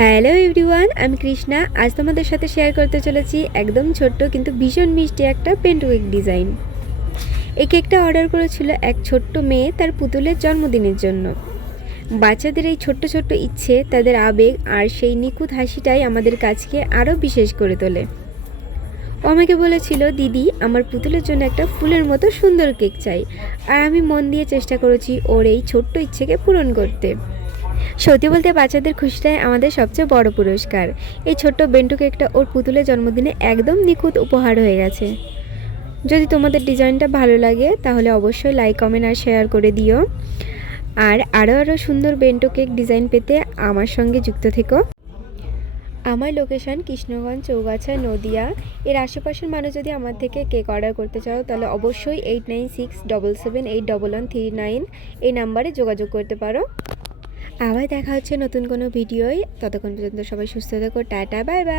Hello everyone, আমি কৃষ্ণা। আজ তোমাদের সাথে শেয়ার করতে চলেছি একদম ছোট্ট কিন্তু ভীষণ মিষ্টি একটা পেন্ট কেক ডিজাইন। এই কেকটা অর্ডার করেছিল এক ছোট্ট মেয়ে তার পুতুলের জন্মদিনের জন্য। বাচ্চাদের এই ছোট্ট ছোট্ট ইচ্ছে, তাদের আবেগ আর সেই নিখুঁত হাসিটাই আমাদের কাজকে আরও বিশেষ করে তোলে। ও আমাকে বলেছিল, দিদি আমার পুতুলের জন্য একটা ফুলের মতো সুন্দর কেক চাই, আর আমি মন দিয়ে চেষ্টা করেছি ওর এই ছোট্ট ইচ্ছেকে পূরণ করতে। সত্যি বলতে বাচ্চাদের খুশিটাই আমাদের সবচেয়ে বড় পুরস্কার। এই ছোট্ট বেন্টু কেকটা ওর পুতুলের জন্মদিনে একদম নিখুঁত উপহার হয়ে গেছে। যদি তোমাদের ডিজাইনটা ভালো লাগে তাহলে অবশ্যই লাইক, কমেন্ট আর শেয়ার করে দিও। আর আরও সুন্দর বেন্টু কেক ডিজাইন পেতে আমার সঙ্গে যুক্ত থেকো। আমার লোকেশান কৃষ্ণগঞ্জ, চৌগাছা, নদিয়া। এর আশেপাশের মানুষ যদি আমার থেকে কেক অর্ডার করতে চাও তাহলে অবশ্যই 8967781139 এই নাম্বারে যোগাযোগ করতে পারো। আবার দেখা হচ্ছে নতুন কোনো ভিডিওয়। ততক্ষণ পর্যন্ত সবাই সুস্থ থেকো। Tata, bye bye.